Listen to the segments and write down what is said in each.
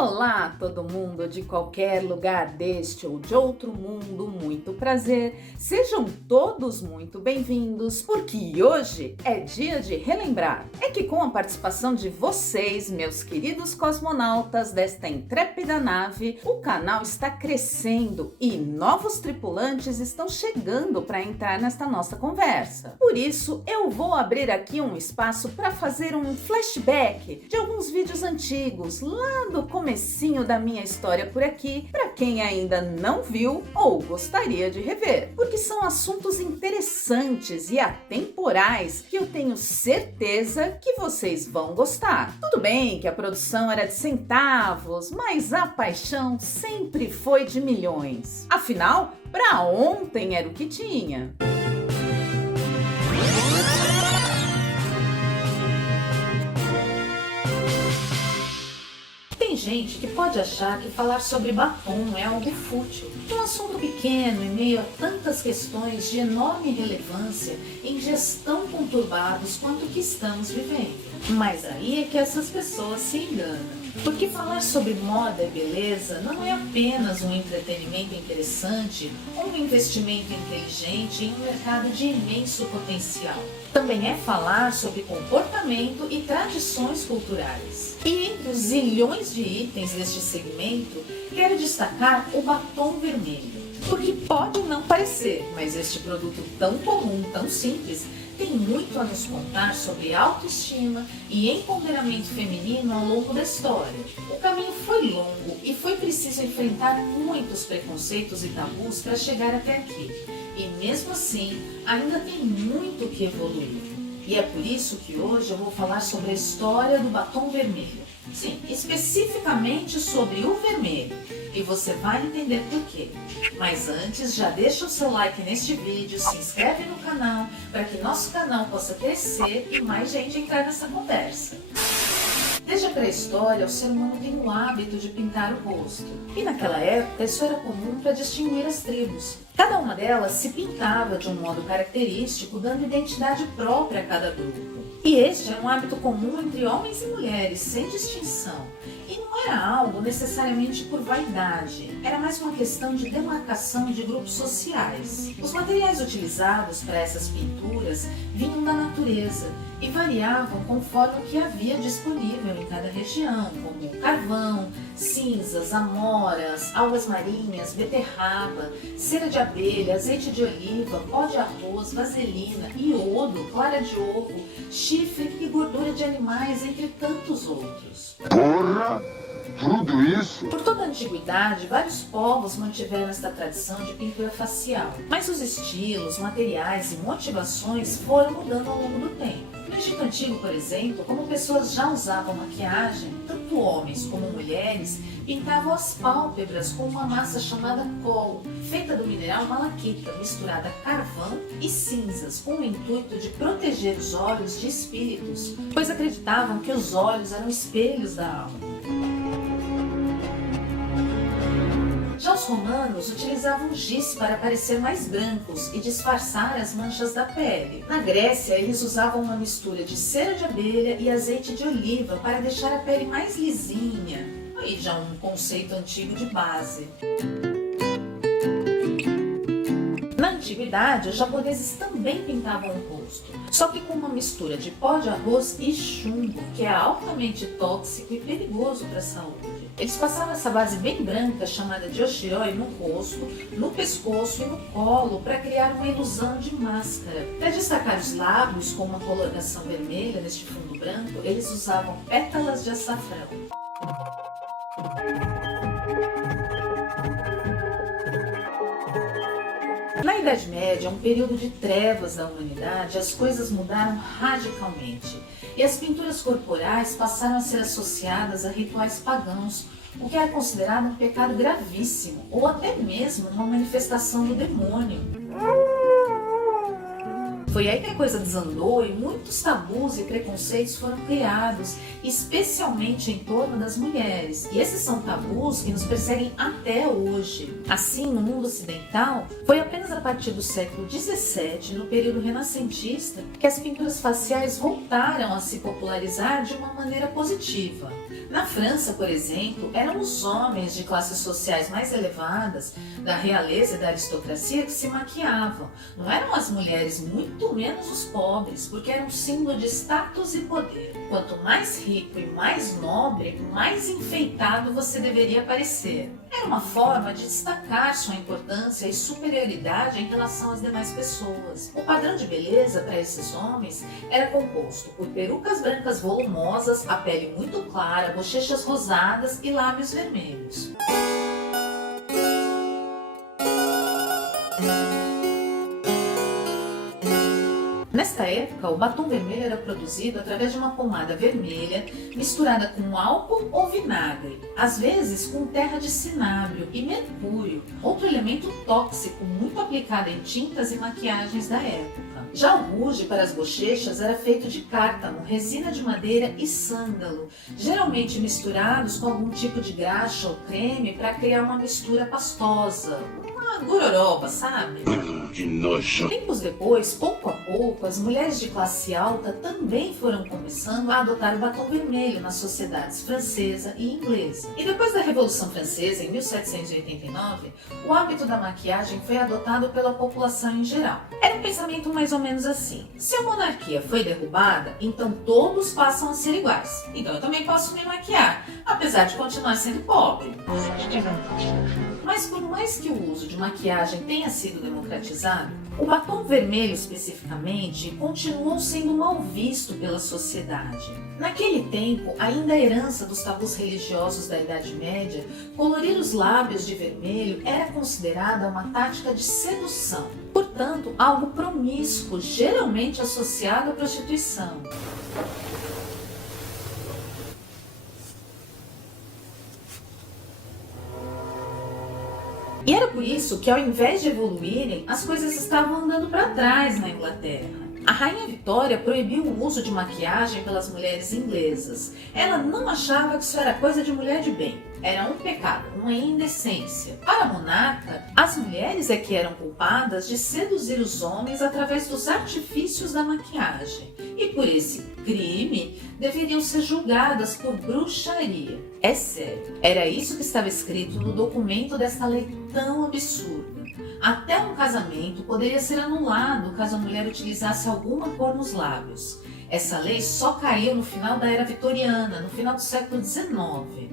Olá, todo mundo de qualquer lugar deste ou de outro mundo, muito prazer. Sejam todos muito bem-vindos, porque hoje é dia de relembrar. É que com a participação de vocês, meus queridos cosmonautas desta intrépida nave, o canal está crescendo e novos tripulantes estão chegando para entrar nesta nossa conversa. Por isso, eu vou abrir aqui um espaço para fazer um flashback de alguns vídeos antigos, lá do comecinho da minha história por aqui, para quem ainda não viu ou gostaria de rever, porque são assuntos interessantes e atemporais que eu tenho certeza que vocês vão gostar. Tudo bem que a produção era de centavos, mas a paixão sempre foi de milhões. Afinal, para ontem era o que tinha. Tem gente que pode achar que falar sobre batom é algo fútil, um assunto pequeno em meio a tantas questões de enorme relevância em dias tão conturbados quanto o que estamos vivendo. Mas aí é que essas pessoas se enganam. Porque falar sobre moda e beleza não é apenas um entretenimento interessante ou um investimento inteligente em um mercado de imenso potencial. Também é falar sobre comportamento e tradições culturais. E entre os zilhões de itens deste segmento, quero destacar o batom vermelho. Porque pode não parecer, mas este produto tão comum, tão simples, tem muito a nos contar sobre autoestima e empoderamento feminino ao longo da história. O caminho foi longo e foi preciso enfrentar muitos preconceitos e tabus para chegar até aqui. E mesmo assim, ainda tem muito que evoluir. E é por isso que hoje eu vou falar sobre a história do batom vermelho. Sim, especificamente sobre o vermelho. E você vai entender por quê. Mas antes, já deixa o seu like neste vídeo, se inscreve no canal para que nosso canal possa crescer e mais gente entrar nessa conversa. Desde a pré-história, o ser humano tem o hábito de pintar o rosto. E naquela época, isso era comum para distinguir as tribos. Cada uma delas se pintava de um modo característico, dando identidade própria a cada grupo. E este era um hábito comum entre homens e mulheres, sem distinção. E não era algo necessariamente por vaidade, era mais uma questão de demarcação de grupos sociais. Os materiais utilizados para essas pinturas vinham da natureza e variavam conforme o que havia disponível em cada região, como carvão, cinzas, amoras, algas marinhas, beterraba, cera de abelha, azeite de oliva, pó de arroz, vaselina, iodo, clara de ovo, chifre e gordura de animais, entre tantos outros. Porra! Tudo isso? Por toda a antiguidade, vários povos mantiveram esta tradição de pintura facial, mas os estilos, materiais e motivações foram mudando ao longo do tempo. No Egito Antigo, por exemplo, como pessoas já usavam maquiagem, tanto homens como mulheres pintavam as pálpebras com uma massa chamada coal, feita do mineral malaquita, misturada a carvão e cinzas, com o intuito de proteger os olhos de espíritos, pois acreditavam que os olhos eram espelhos da alma. Já os romanos utilizavam giz para parecer mais brancos e disfarçar as manchas da pele. Na Grécia, eles usavam uma mistura de cera de abelha e azeite de oliva para deixar a pele mais lisinha. Aí já um conceito antigo de base. Na antiguidade, os japoneses também pintavam o rosto, só que com uma mistura de pó de arroz e chumbo, que é altamente tóxico e perigoso para a saúde. Eles passavam essa base bem branca, chamada de oshiroi, no rosto, no pescoço e no colo, para criar uma ilusão de máscara. Para destacar os lábios com uma coloração vermelha neste fundo branco, eles usavam pétalas de açafrão. Na Idade Média, um período de trevas da humanidade, as coisas mudaram radicalmente e as pinturas corporais passaram a ser associadas a rituais pagãos, o que era considerado um pecado gravíssimo ou até mesmo uma manifestação do demônio. Foi aí que a coisa desandou e muitos tabus e preconceitos foram criados, especialmente em torno das mulheres. E esses são tabus que nos perseguem até hoje. Assim, no mundo ocidental, foi apenas a partir do século XVII, no período renascentista, que as pinturas faciais voltaram a se popularizar de uma maneira positiva. Na França, por exemplo, eram os homens de classes sociais mais elevadas, da realeza e da aristocracia, que se maquiavam. Não eram as mulheres, muito menos os pobres, porque era um símbolo de status e poder. Quanto mais rico e mais nobre, mais enfeitado você deveria parecer. Era uma forma de destacar sua importância e superioridade em relação às demais pessoas. O padrão de beleza para esses homens era composto por perucas brancas volumosas, a pele muito clara, bochechas rosadas e lábios vermelhos. Nesta época, o batom vermelho era produzido através de uma pomada vermelha misturada com álcool ou vinagre, às vezes com terra de cinábrio e mercúrio, outro elemento tóxico muito aplicado em tintas e maquiagens da época. Já o rouge para as bochechas era feito de cártamo, resina de madeira e sândalo, geralmente misturados com algum tipo de graxa ou creme para criar uma mistura pastosa. Gororoba, sabe? Que nojo. Tempos depois, pouco a pouco, as mulheres de classe alta também foram começando a adotar o batom vermelho nas sociedades francesa e inglesa. E depois da Revolução Francesa, em 1789, o hábito da maquiagem foi adotado pela população em geral. Era um pensamento mais ou menos assim: se a monarquia foi derrubada, então todos passam a ser iguais. Então eu também posso me maquiar, apesar de continuar sendo pobre. Mas por mais que o uso de maquiagem tenha sido democratizado, o batom vermelho especificamente continuou sendo mal visto pela sociedade. Naquele tempo, ainda a herança dos tabus religiosos da Idade Média, colorir os lábios de vermelho era considerada uma tática de sedução, portanto, algo promíscuo, geralmente associado à prostituição. E era por isso que, ao invés de evoluírem, as coisas estavam andando para trás na Inglaterra. A Rainha Vitória proibiu o uso de maquiagem pelas mulheres inglesas. Ela não achava que isso era coisa de mulher de bem. Era um pecado, uma indecência. Para a monarca, as mulheres é que eram culpadas de seduzir os homens através dos artifícios da maquiagem. E por esse crime, deveriam ser julgadas por bruxaria. É sério, era isso que estava escrito no documento dessa lei tão absurda. Até um casamento poderia ser anulado caso a mulher utilizasse alguma cor nos lábios. Essa lei só caiu no final da era vitoriana, no final do século XIX.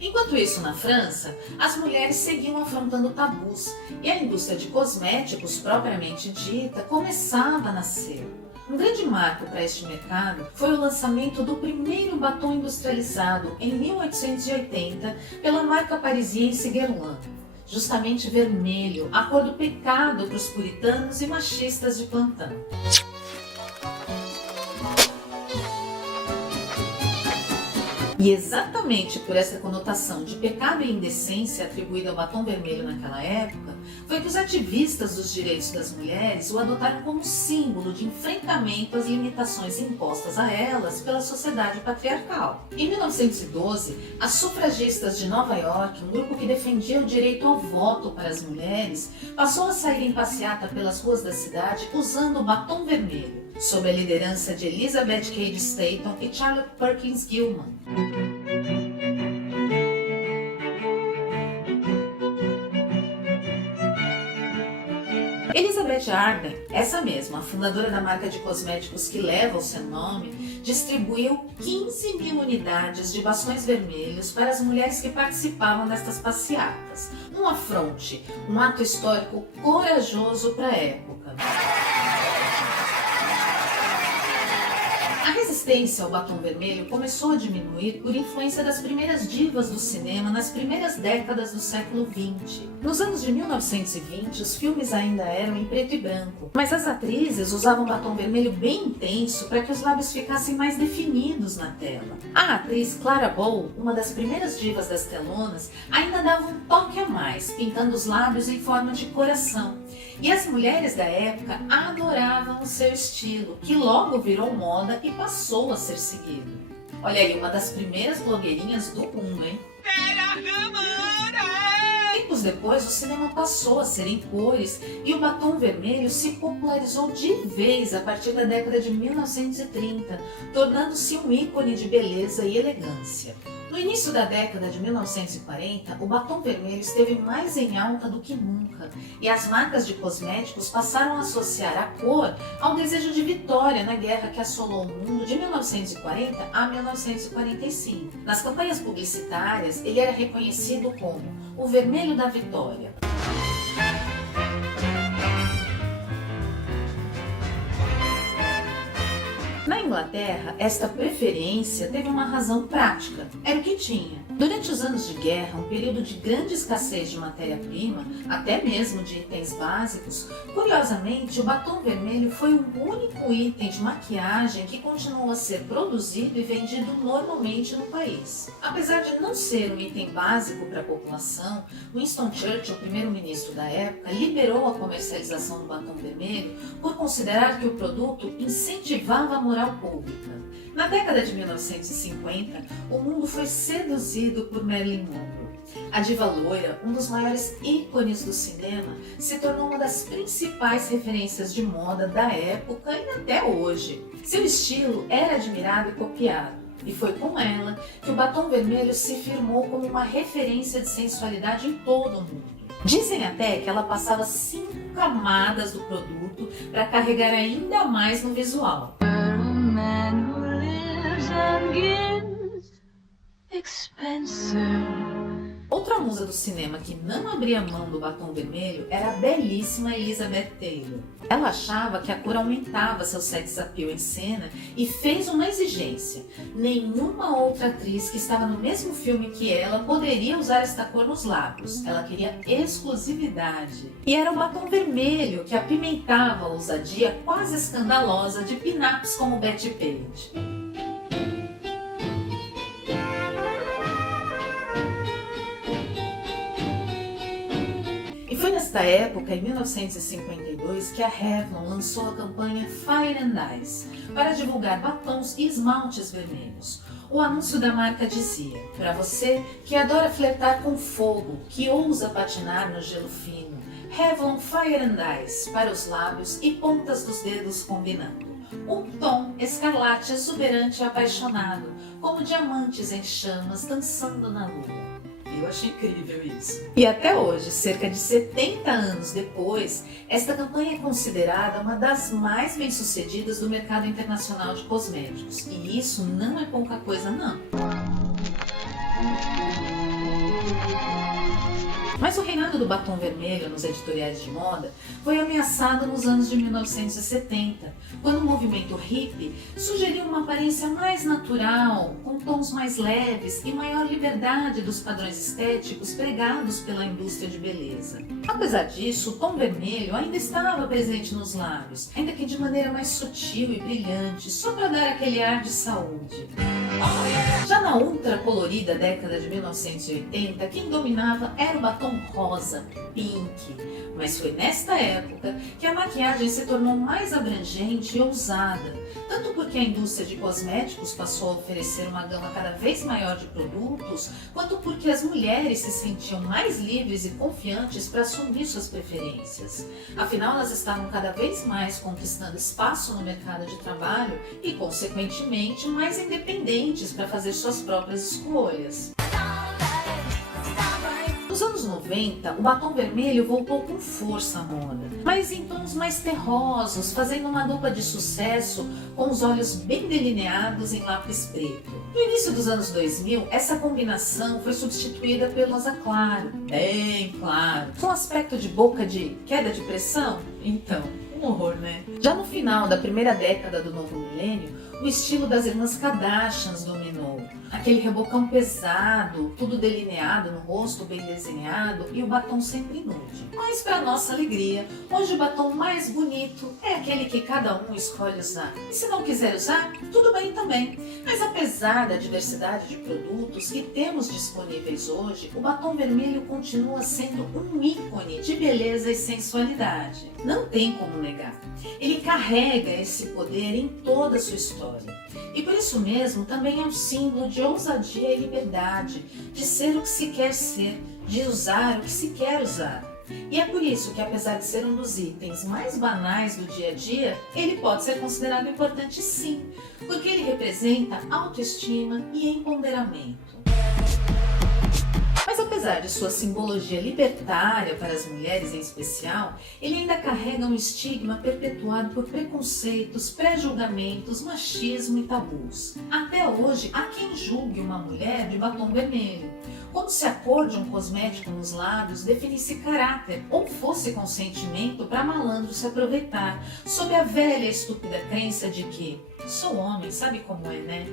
Enquanto isso, na França, as mulheres seguiam afrontando tabus e a indústria de cosméticos, propriamente dita, começava a nascer. Um grande marco para este mercado foi o lançamento do primeiro batom industrializado em 1880 pela marca parisiense Guerlain, justamente vermelho, a cor do pecado para os puritanos e machistas de plantão. E exatamente por essa conotação de pecado e indecência atribuída ao batom vermelho naquela época, foi que os ativistas dos direitos das mulheres o adotaram como símbolo de enfrentamento às limitações impostas a elas pela sociedade patriarcal. Em 1912, as sufragistas de Nova York, um grupo que defendia o direito ao voto para as mulheres, passou a sair em passeata pelas ruas da cidade usando o batom vermelho, sob a liderança de Elizabeth Cady Stanton e Charlotte Perkins Gilman. Elizabeth Arden, essa mesma, a fundadora da marca de cosméticos que leva o seu nome, distribuiu 15 mil unidades de bastões vermelhos para as mulheres que participavam destas passeatas. Um afronte, um ato histórico corajoso para a época. A resistência ao batom vermelho começou a diminuir por influência das primeiras divas do cinema nas primeiras décadas do século XX. Nos anos de 1920, os filmes ainda eram em preto e branco, mas as atrizes usavam batom vermelho bem intenso para que os lábios ficassem mais definidos na tela. A atriz Clara Bow, uma das primeiras divas das telonas, ainda dava um toque a mais, pintando os lábios em forma de coração. E as mulheres da época adoravam o seu estilo, que logo virou moda e passou a ser seguido. Olha aí, uma das primeiras blogueirinhas do mundo, hein? Tempos depois, o cinema passou a ser em cores e o batom vermelho se popularizou de vez a partir da década de 1930, tornando-se um ícone de beleza e elegância. No início da década de 1940, o batom vermelho esteve mais em alta do que nunca, e as marcas de cosméticos passaram a associar a cor ao desejo de vitória na guerra que assolou o mundo de 1940 a 1945. Nas campanhas publicitárias, ele era reconhecido como o vermelho da vitória. Na Inglaterra, esta preferência teve uma razão prática, era o que tinha. Durante os anos de guerra, um período de grande escassez de matéria-prima, até mesmo de itens básicos, curiosamente, o batom vermelho foi o único item de maquiagem que continuou a ser produzido e vendido normalmente no país. Apesar de não ser um item básico para a população, Winston Churchill, o primeiro-ministro da época, liberou a comercialização do batom vermelho por considerar que o produto incentivava a moral pública. Na década de 1950, o mundo foi seduzido por Marilyn Monroe. A diva loira, um dos maiores ícones do cinema, se tornou uma das principais referências de moda da época e até hoje. Seu estilo era admirado e copiado, e foi com ela que o batom vermelho se firmou como uma referência de sensualidade em todo o mundo. Dizem até que ela passava 5 camadas do produto para carregar ainda mais no visual. Outra musa do cinema que não abria mão do batom vermelho era a belíssima Elizabeth Taylor. Ela achava que a cor aumentava seu sex appeal em cena e fez uma exigência. Nenhuma outra atriz que estava no mesmo filme que ela poderia usar esta cor nos lábios. Ela queria exclusividade. E era o batom vermelho que apimentava a ousadia quase escandalosa de pin-ups como Betty Page. Foi nesta época, em 1952, que a Revlon lançou a campanha Fire and Ice para divulgar batons e esmaltes vermelhos. O anúncio da marca dizia: para você que adora flertar com fogo, que ousa patinar no gelo fino, Revlon Fire and Ice para os lábios e pontas dos dedos combinando. Um tom escarlate exuberante e apaixonado, como diamantes em chamas dançando na lua. Eu achei incrível isso. E até hoje, cerca de 70 anos depois, esta campanha é considerada uma das mais bem-sucedidas do mercado internacional de cosméticos. E isso não é pouca coisa, não. Mas o reinado do batom vermelho nos editoriais de moda foi ameaçado nos anos de 1970, quando o movimento hippie sugeriu uma aparência mais natural, com tons mais leves e maior liberdade dos padrões estéticos pregados pela indústria de beleza. Apesar disso, o tom vermelho ainda estava presente nos lábios, ainda que de maneira mais sutil e brilhante, só para dar aquele ar de saúde. Já na ultra colorida década de 1980, quem dominava era o batom rosa, pink. Mas foi nesta época que a maquiagem se tornou mais abrangente e ousada, tanto porque a indústria de cosméticos passou a oferecer uma gama cada vez maior de produtos, quanto porque as mulheres se sentiam mais livres e confiantes para assumir suas preferências. Afinal, elas estavam cada vez mais conquistando espaço no mercado de trabalho e, consequentemente, mais independentes para fazer suas próprias escolhas. Nos anos 90, o batom vermelho voltou com força à moda, mas em tons mais terrosos, fazendo uma dupla de sucesso com os olhos bem delineados em lápis preto. No início dos anos 2000, essa combinação foi substituída pelo rosa claro, bem claro, com aspecto de boca de queda de pressão. Então, um horror, né? Já no final da primeira década do novo milênio, o estilo das irmãs Kardashians dominou. aquele rebocão pesado, tudo delineado no rosto, bem desenhado e o batom sempre nude. Mas para nossa alegria, hoje o batom mais bonito é aquele que cada um escolhe usar. E se não quiser usar, tudo bem também. Mas apesar da diversidade de produtos que temos disponíveis hoje, o batom vermelho continua sendo um ícone de beleza e sensualidade. Não tem como negar. Ele carrega esse poder em toda a sua história. E por isso mesmo também é um símbolo de ousadia e liberdade, de ser o que se quer ser, de usar o que se quer usar. E é por isso que, apesar de ser um dos itens mais banais do dia a dia, ele pode ser considerado importante sim, porque ele representa autoestima e empoderamento. Mas apesar de sua simbologia libertária para as mulheres em especial, ele ainda carrega um estigma perpetuado por preconceitos, pré-julgamentos, machismo e tabus. Até hoje, há quem julgue uma mulher de batom vermelho, como se a cor de um cosmético nos lábios definisse caráter ou fosse consentimento para malandro se aproveitar, sob a velha e estúpida crença de que sou homem, sabe como é, né?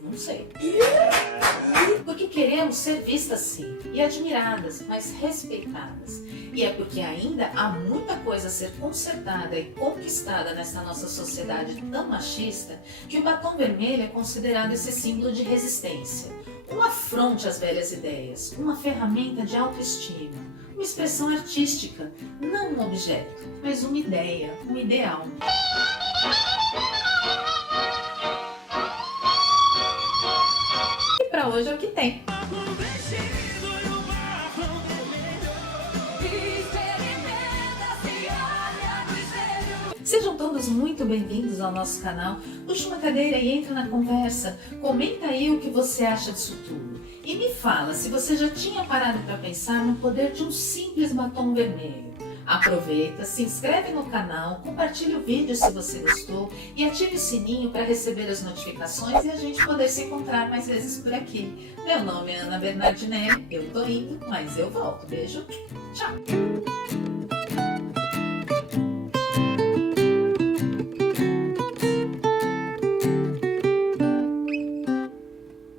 Não sei. Porque queremos ser vistas sim, e admiradas, mas respeitadas. E é porque ainda há muita coisa a ser consertada e conquistada nessa nossa sociedade tão machista que o batom vermelho é considerado esse símbolo de resistência. Um afronte às velhas ideias, uma ferramenta de autoestima, uma expressão artística, não um objeto, mas uma ideia, um ideal. E para hoje é o que tem. Sejam todos muito bem-vindos ao nosso canal. Puxa uma cadeira e entra na conversa. Comenta aí o que você acha disso tudo. E me fala se você já tinha parado para pensar no poder de um simples batom vermelho. Aproveita, se inscreve no canal, compartilhe o vídeo se você gostou e ative o sininho para receber as notificações e a gente poder se encontrar mais vezes por aqui. Meu nome é Ana Bernardinelli, eu tô indo, mas eu volto. Beijo, tchau!